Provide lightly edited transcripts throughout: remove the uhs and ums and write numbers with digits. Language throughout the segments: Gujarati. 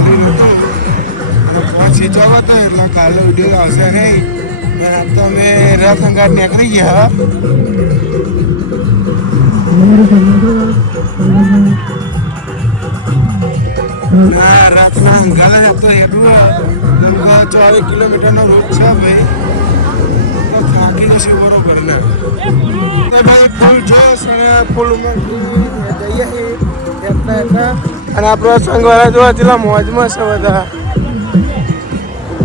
નદી નહોતું અને પહોંચી જવો હતો એટલે કાલનો વિડીયો આવશે નહીં. આજ તો અમે રથ અંગાટ નીકળી ગયા. રાતના અંગાલે તો એટલું 24 કિલોમીટરનો રૂટ છે ભાઈ. તો થાકી જશે બરોબર ને તો ભાઈ ફૂલ જોશ અને ફૂલમાં જઈએ એટલા અને આપણો સંઘવાળા જોવા જેટલા મોજમાં છે બધા.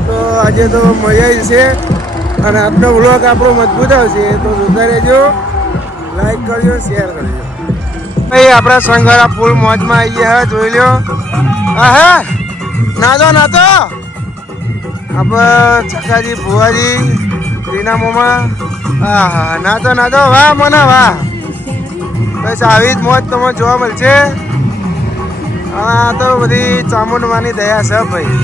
તો આજે તો મજા જ છે અને આજનો વ્લોગ આપણો મજબૂત આવશે તો જોતા રહેજો, લાઈક કરજો, શેર કરજો. ભાઈ આપણા સંઘવાળા ફૂલ મોજમાં આવી ગયા જોઈ લો. હા નાતો આપણે ચકાજી ભુવાજી રીના મોમાં. હા નાતો વાહ મને વાહ. બસ આવી જ મોજ તમને જોવા મળશે. આ તો બધી ચામુંડમાની દયા છે ભાઈ.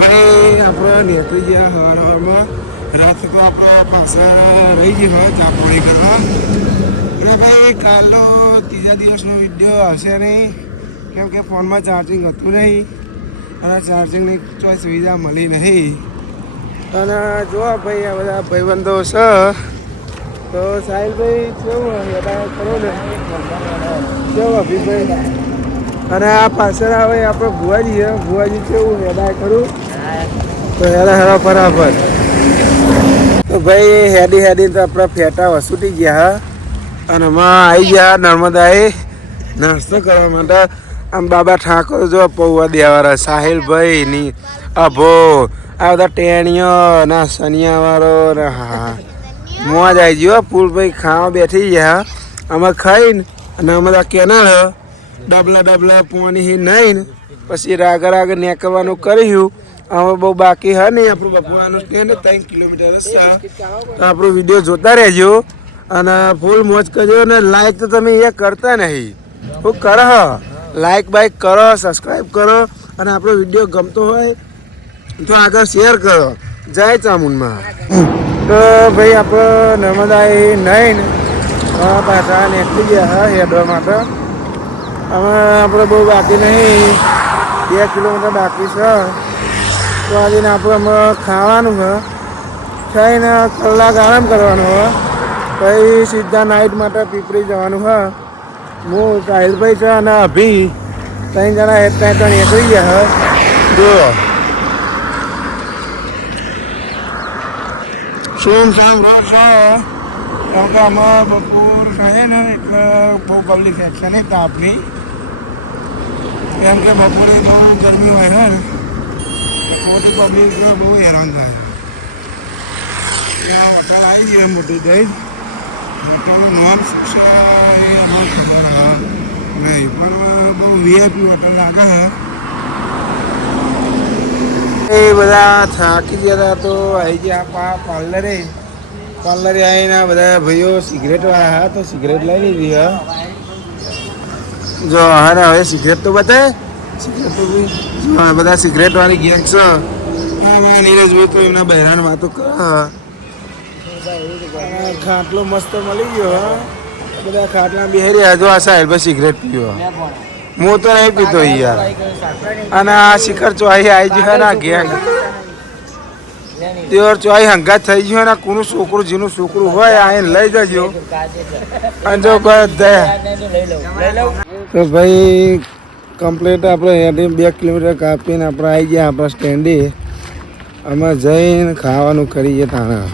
ભાઈ આપણે નીકળી ગયા હવારમાં. રાત તો આપણે પાછળ રહી ગઈ હોય ચાપોડી કરવા. અને ભાઈ કાલનો ત્રીજા દિવસનો વિડીયો આવશે નહીં કેમ કે ફોનમાં ચાર્જિંગ હતું નહીં અને ચાર્જિંગની કોઈ સુવિધા મળી નહીં. અને જો ભાઈ આ બધા ભાઈબંધો છે તો સાહિલભાઈ કેવું હેદાયત કરો ને કેવું અભિભાઈ. અને આ પાછળ આવે આપણે ભુવાજી કેવું હેદાયત કરું તો હેરા બરાબર. તો ભાઈ હેડી તો આપણા ફેટા વસૂટી ગયા અને એમાં આવી ગયા નર્મદાએ નાસ્તો કરવા માટે. આમ બાબા ઠાકોર જો પૌવા દેવાળા સાહિલભાઈ ની અભો આ બધા ટેણીઓ ના સનિયાવાળો ને હા મોજ આવી ગયો. પુલભાઈ ખાવા બેઠી ગયા. અમે ખાઈને અને અમે કેનાલ ડબલા પોણી નહીં પછી રાગ નીકળવાનું કર્યું. હવે બહુ બાકી હા નહીં આપણું બપોરાનું કે ને 3 કિલોમીટર રસ્તા. તો આપણો વિડીયો જોતા રહેજો અને ફૂલ મોજ કરજો. અને લાઈક તો તમે એ કરતા નહીં. હું કરો લાઈક બાઈક કરો, સબસ્ક્રાઈબ કરો અને આપણો વિડીયો ગમતો હોય તો આગળ શેર કરો. જય ચામુંડમાં. તો ભાઈ આપણે નર્મદા નહીં પાછા નીકળી ગયા હેડવા માટે. અમે આપણે બહુ બાકી નહીં, 2 કિલોમીટર બાકી છે. તો આજે આપણે અમે ખાવાનું છે, ખાઈને કલાક આરામ કરવાનો હોય પછી સીધા નાઇટ માટે પીપળી જવાનું હોય. હું સાહિલભાઈ છે અને અભી 3 જણા ત્યાં નીકળી ગયા જો સુમ શામ રોડ છે કેમ કે અમે બપોર થાય ને એટલે બહુ પબ્લિક છે નહીં તાપની કેમ કે બપોરે બહુ ગરમી હોય ને મોટી પબ્લિક બહુ હેરાન થાય. ત્યાં હોટલ આવી ગઈ મોટી જઈ હોટલનું નામ શું છે એ અમારે ખબર હા નહીં પણ બહુ વીઆઈપી હોટલ લાગે છે. એ બધા થાકી ગયા હતા તો આવી ગયા પાર્લરે આવીને બધા ભાઈઓ સિગરેટ વાળા હા તો સિગરેટ લઈ લીધી હા. જો હા હવે સિગરેટ તો બતાવે સિગરેટ તો બધા સિગરેટ વાળી ગેંગ છે. હા નીરજભાઈ તો એમના બહેરાન વાતો કરે. ખાટલો મસ્ત મળી ગયો હા. બધા ખાટલા બેહરી જો આ સાહેબ સિગરેટ પીવો. હું તો નહીં પીતો યાર. અને આ શિખર ચોઈ આવી ગયો ને ગેંગ તેઓ ચોઈ હંગાત થઈ ગયો ને કોનું છોકરું જેનું છોકરું હોય આને લઈ જજો. અને જો તો ભાઈ કમ્પ્લીટ આપણે 2 કિલોમીટર કાપીને આપણે આવી ગયા આપણા સ્ટેન્ડે. અમે જઈને ખાવાનું કરીએ તાણા.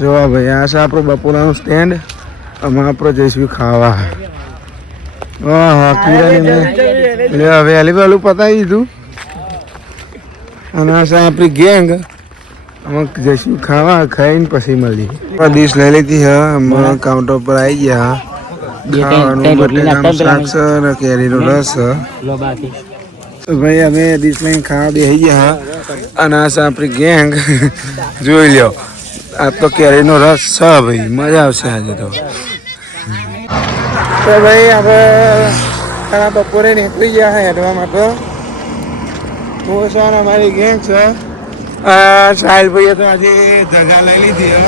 જોવા ભાઈ આ છે આપણું બપોરાનું સ્ટેન્ડ. અમે આપણે જઈશું ખાવા. હા કિરાની હવે વહેલું પતાવી દીધું. અને આ છે આપણી ગેંગ. અમે જઈશું ખાવા, ખાઈને પછી મળીએ. ડીશ લઈ લીધી હા. અમે કાઉન્ટર પર આવી ગયા. ખાવાનું બટેકાનું શાક છે અને કેરીનો રસ છે. ભાઈ અમે ડીશ લઈને ખાવા બેસી ગયા અને આ છે આપણી ગેંગ. જોઈ લો આ તો કેરીનો રસ છે ભાઈ, મજા આવશે આજે તો. ભાઈ આપણે બપોરે નીકળી ગયા હેડવા માટે. હું છે ને અમારી ગેંગ છે. સાહિલભાઈએ તો આજે જગા લઈ લીધી.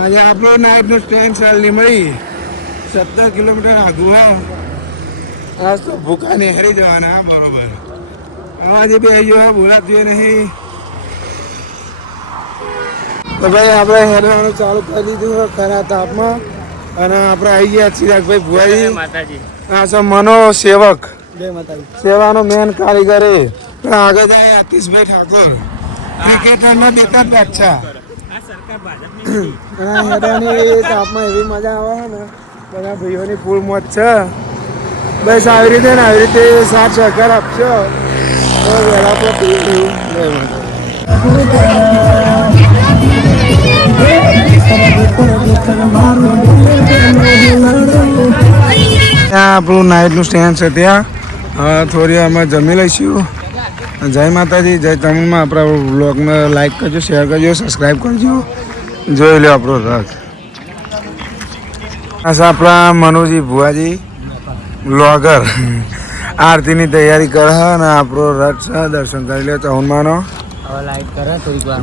આજે આપણો નાઇટનો સ્ટેન્ડ સાલની મળી 17 કિલોમીટર આગું હા. આજ તો ભૂકા નેહરી જવાના હા બરોબર આજે બે ગયો બોલાતું નહીં તો ભાઈ આપણે હેરવાનું ચાલુ કરી દીધું ખરા તાપમાં અને આપણે આવી ગયા ચિરાગભાઈ ભુવાજી હા સર મનો સેવક સેવાનો મેન કારીગર પણ આગળ જાય આતિશભાઈ ઠાકોર ક્રિકેટરના બેટા બાદશાહ અને હેરવાની તાપમાં એવી મજા આવે છે ને બધા ભાઈઓની ફૂલ મોજ છે બસ આવી રીતે ને આવી રીતે સાથ સહકાર આપશો તો વહેલા પર ત્યાં આપણું નાઇટનું સ્ટેન્ડ છે ત્યાં થોડી અમે જમી લઈશું જય માતાજી જય તમિલમાં આપણા બ્લોગને લાઈક કરજો શેર કરજો સબસ્ક્રાઈબ કરજો જોઈ લો આપણો રથ આ છે આપણા મનુજી ભુવાજી બ્લોગર આરતીની તૈયારી કરે અને આપણો રથ છે દર્શન કરી લો ચૌનમાનો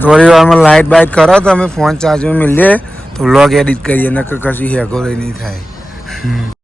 થોડી વારમાં લાઇટ બાઇટ કરો તો અમે ફોન ચાર્જમાં મિલીએ તો વ્લોગ એડિટ કરીએ નકર કશું હેકો નહીં થાય